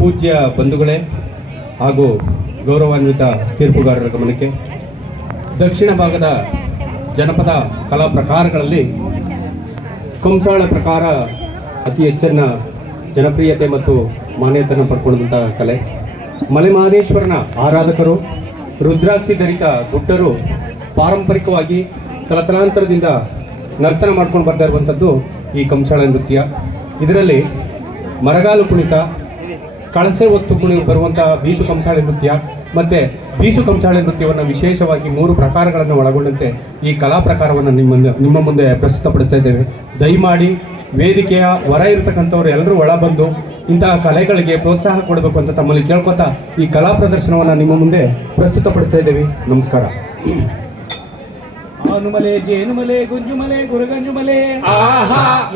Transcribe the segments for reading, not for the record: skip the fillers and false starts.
ಪೂಜ್ಯ ಬಂಧುಗಳೇ ಹಾಗೂ ಗೌರವಾನ್ವಿತ ತೀರ್ಪುಗಾರರ ಗಮನಕ್ಕೆ, ದಕ್ಷಿಣ ಭಾಗದ ಜನಪದ ಕಲಾ ಪ್ರಕಾರಗಳಲ್ಲಿ ಕಂಸಾಳ ಪ್ರಕಾರ ಅತಿ ಹೆಚ್ಚಿನ ಜನಪ್ರಿಯತೆ ಮತ್ತು ಮಾನ್ಯತೆಯನ್ನು ಪಡ್ಕೊಂಡಂಥ ಕಲೆ. ಮಲೆಮಹದೇಶ್ವರನ ಆರಾಧಕರು, ರುದ್ರಾಕ್ಷಿ ಧರಿತ ಗುಡ್ಡರು ಪಾರಂಪರಿಕವಾಗಿ ತಲತಲಾಂತರದಿಂದ ನರ್ತನ ಮಾಡ್ಕೊಂಡು ಬರ್ತಾ ಇರುವಂಥದ್ದು ಈ ಕಂಸಾಳ ನೃತ್ಯ. ಇದರಲ್ಲಿ ಮರಗಾಲು ಕುಣಿತ, ಕಳಸೆ ಒತ್ತು ಬರುವಂತಹ ಬೀಸು ಕಂಸಾಳೆ ನೃತ್ಯ ಮತ್ತು ಬೀಸು ಕಂಸಾಳೆ ನೃತ್ಯವನ್ನು ವಿಶೇಷವಾಗಿ 3 ಪ್ರಕಾರಗಳನ್ನು ಒಳಗೊಂಡಂತೆ ಈ ಕಲಾ ಪ್ರಕಾರವನ್ನು ನಿಮ್ಮ ಮುಂದೆ ಪ್ರಸ್ತುತಪಡಿಸ್ತಾ ಇದ್ದೇವೆ. ದಯಮಾಡಿ ವೇದಿಕೆಯ ಹೊರ ಇರತಕ್ಕಂಥವ್ರು ಎಲ್ಲರೂ ಒಳ ಬಂದು ಇಂತಹ ಕಲೆಗಳಿಗೆ ಪ್ರೋತ್ಸಾಹ ಕೊಡಬೇಕು ಅಂತ ತಮ್ಮಲ್ಲಿ ಕೇಳ್ಕೊತಾ ಈ ಕಲಾ ಪ್ರದರ್ಶನವನ್ನು ನಿಮ್ಮ ಮುಂದೆ ಪ್ರಸ್ತುತಪಡಿಸ್ತಾ ಇದ್ದೇವೆ. ನಮಸ್ಕಾರ. ಆನುಮಲೆ, ಜೇನುಮಲೆ, ಗುಂಜುಮಲೆ, ಗುರುಗಂಜುಮಲೆ,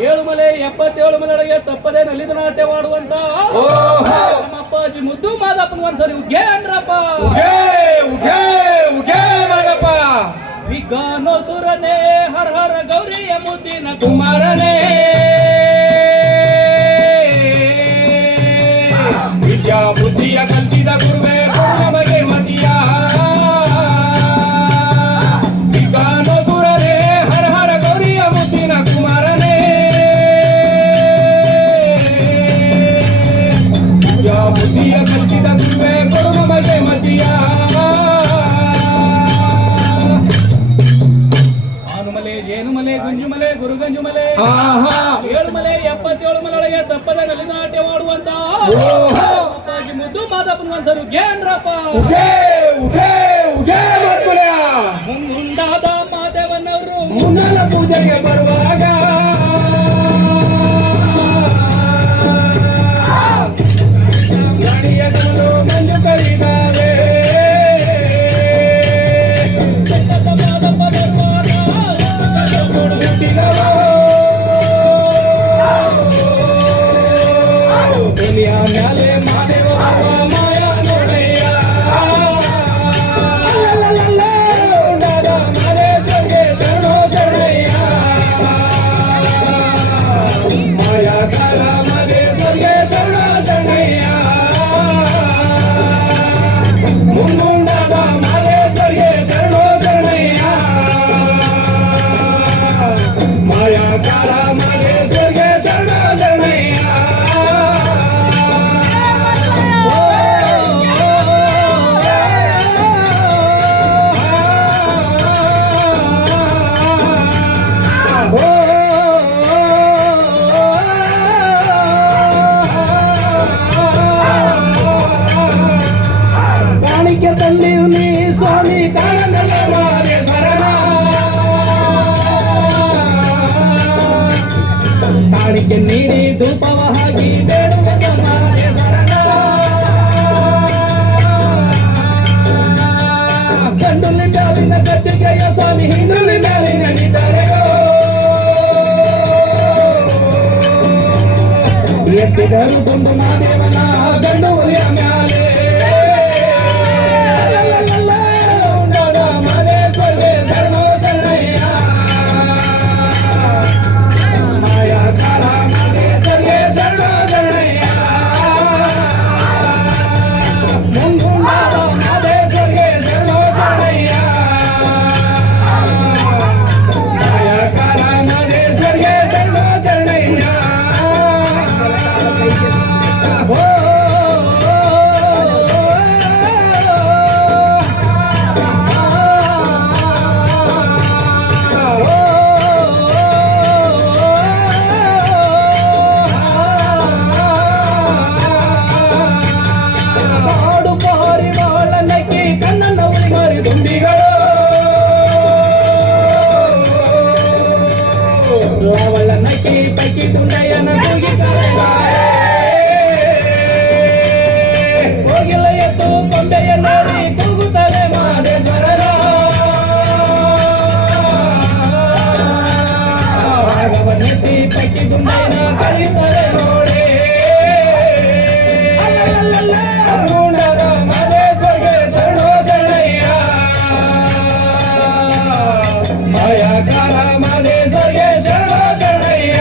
ಏಳುಮಲೆ 77 ಮಲೆಯೊಳಗೆ ತಪ್ಪದೆ ನಲಿದ ನಾಟ್ಯವಾಡುವಂತ ನಮ್ಮ ಅಪ್ಪಾಜಿ ಮುದ್ದು ಮಾದಪ್ಪನ ಒಂದ್ಸರಿ ಉಗ್ಗೇನ್ರಪ್ಪ ವಿಜ್ಞಾನೋ ಸುರನೇ ಹರ ಹರ ಗೌರಿಯ ಮುದ್ದಿನ ಕುಮಾರನೇ ವಿದ್ಯಾ ಬುದ್ಧಿಯ ಕಲ್ತಿದ ಗುರುವೇ ನಮಗೆ ಮತಿಯ ವಿಜ್ಞಾನೋ ಸುರನೇ ಹರ ಹರ ಗೌರಿಯ ಮುದ್ದಿನ ಕುಮಾರನೇ ವಿದ್ಯಾ ಬುದ್ಧಿಯ ಕಲ್ತಿದ ಗುರುವೇ ನಮಗೆ ಮತಿಯ ಗುಂಜುಮಲೆ, ಗುರುಗಂಜುಮಲೆ, ಏಳುಮಲೆ 77 ಮಲೆಯೊಳಗೆ ತಪ್ಪದ ನಲಿದಾಟ್ಯವಾಡುವಂತ ಅಪ್ಪಾಜಿ ಮುದ್ದು ಮಾದಪ್ಪನ ಒಂದ್ಸರಿ ಉಗ್ಗೇನ್ರಪ್ಪ ಮುಂದಾದ ಮಾದೇವನವರು ಮುನ್ನಲ ಪೂಜೆಗೆ ಬರುವಾಗ ಗಣಿಯದನು ಮಂಜು ಕರಿದಾವೆ ಮ್ಯಾಲೆ ಮಾದೇವ ಮಾಯ ನೋಡಯ್ಯ ಮಾದೇಶ್ವರಿಗೆ ಶರಣೋ ಶರಣಯ್ಯ ಮಾಯಾಕಾರ ಮಾದೇಶ್ವರಿಗೆ ಶರಣೋ ಶರಣಯ್ಯ ಮುಂಗುಂಡದ ಮಾದೇಶ್ವರಿಗೆ ಶರಣೋ ಶರಣಯ್ಯ ಮಾಯಾಕಾರ ಮಾದೇಶ್ವರಿಗೆ ಶರಣೋ ಶರಣಯ್ಯ ತಂದೀವ್ನಿ ಸ್ವಾಮಿ ಕಾಣನಲ್ಲ ಮಾರೆ ಶರಣ ಕಾಣಿಕೆ ನೀಡಿ ಧೂಪವ ಹಾಕಿ ಬೇಡುವ ಮಾರೆ ಶರಣ ಗಂಡುಲಿ ಮ್ಯಾಲಿನ ಗದ್ದಿಗೆಯ ಸ್ವಾಮಿ ಹಿಂದುಲಿ ಮ್ಯಾಲಿನ ನಿದ್ದರೆಯೋ ಎತ್ತಿದರು ಕೊಂಡು ಮಾದೇವನ ಗಂಡು ಹುಲಿಯ ಮ್ಯಾಲೆ ಹೋಗಿಲ್ಲ ಎತ್ತು ಕೊಂಡೆಯ ನೋಡಿ ಕೂಗುತ್ತಾರೆ ಮಾದೇಶ್ವರನ ಭಾಗವನ್ನೆತ್ತಿ ಪಕ್ಕಿ ಗುಂಡೆಯನ ಕರೀತಾರೆ ನೋಡಿ ಗುಂಡದ ಮಾದೇಶ್ವರಿಗೆ ಶರಣೋ ಶರಣಯ್ಯ ಮಾಯಾಕಾರ ಮಾದೇಶ್ವರಿಗೆ ಶರಣೋ ಶರಣಯ್ಯ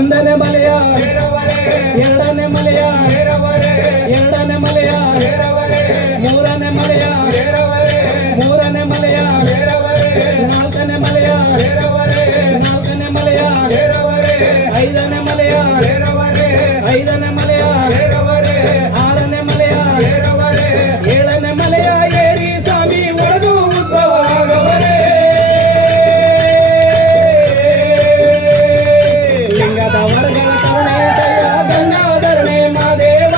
ಒಂದನೇ ಮಲೆಯ ಎರಡನೇ ಮಲೆಯ ಎರಡನೇ ಮಲೆಯ ಮೂರನೇ ಮಲೆಯ ಮೂರನೇ ಮಲೆಯ ನಾಲ್ಕನೇ ಮಲೆಯ ನಾಲ್ಕನೇ ಮಲೆಯ ಐದನೇ ಮಲೆಯ ಐದನೇ ಮಲೆಯ ಆರನೇ ಮಲೆಯ ಏಳನೇ ಮಲೆಯ ಏರಿ ಸ್ವಾಮಿ ಒಡೆದು ಉದ್ಭವವಾಗವರೇ ಲಿಂಗದ ವರ್ಗದ ಕರುಣೆ ದಯ ಗಂಗಾಧರಣೆ ಮಾದೇವ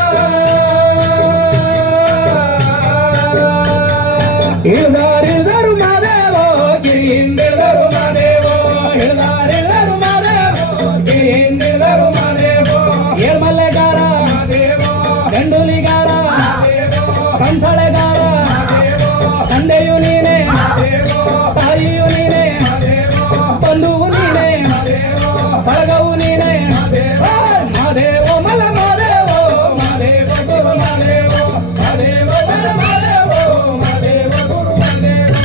ಇಳಿದಾರಿಳಿದರು ಮಾದೇವ ಗಿರಿಯಿಂದಿಳಿದರು ಮಾದೇವ ಇಳಿದಾರಿಳಿದರು ಮಾದೇವ ಗಿರಿಯಿಂದಿಳಿದರು ಮಾದೇವ ಏಳ್ಮಲ್ಲೆಗಾರ ಗಂಡುಲಿಗಾರ ಕಂಸಳೆಗಾರ ತಂದೆಯು ನೀನೆ ತಾಯಿಯು ನೀನೆ ಬಂಧುವು ನೀನೆ ಬಳಗವು ನೀನೆ ಮಾದೇವ ಮಲ ಮಾದೇವ ಮಾದೇವ ಗುರು ಮಾದೇವ ಮಾದೇವ ಮಲ ಮಾದೇವ ಮಾದೇವ ಗುರು ಮಾದೇವ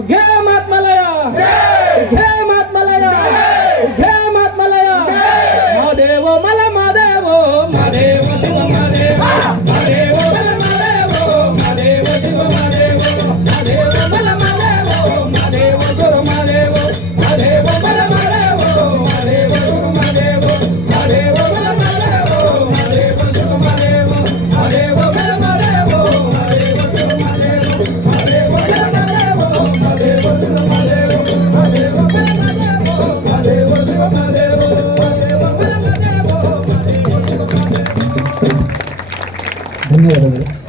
ಉಘ್ಯ ಮಾತ್ಮಲಯ ಉಘ್ಯ ಮಾತ್ಮಲಯ ಉಘ್ಯ ಮಾತ್ಮಲಯ ಮಾದೇವ ಮಲ ಮಾದೇವ ಮಾದೇವ ಶಿವ ಮಾದೇವ ಮಾದೇವ ಮಲ ಮಾದೇವ ಮಾದೇವ ಶಿವ ಮಾದೇವ ಮಾದೇವ ಮಲ ಮಾದೇವ ಮಾದೇವ ಗುರು ಮಾದೇವ ಮಾದೇವ ಮಲ ಮಾದೇವ ಮಾದೇವ ಗುರು ಮಾದೇವ ಮಾದೇವ ಮಲ ಮಾದೇವ ಮಾದೇವ ಶಿವ ಮಾದೇವ ಮಾದೇವ ಮಲ ಮಾದೇವ ಮಾದೇವ ಶಿವ ಮಾದೇವ ಮಾದೇವ ಮಲ ಮಾದೇವ ಮಾದೇವ ಶಿವ ಮಾದೇವ ಮಾದೇವ ಮಲ ಮಾದೇವ ಮಾದೇವ ಶಿವ ಮಾದೇವ ಮಾದೇವ ಮಲ ಮಾದೇವ ಧನ್ಯವಾದಗಳು.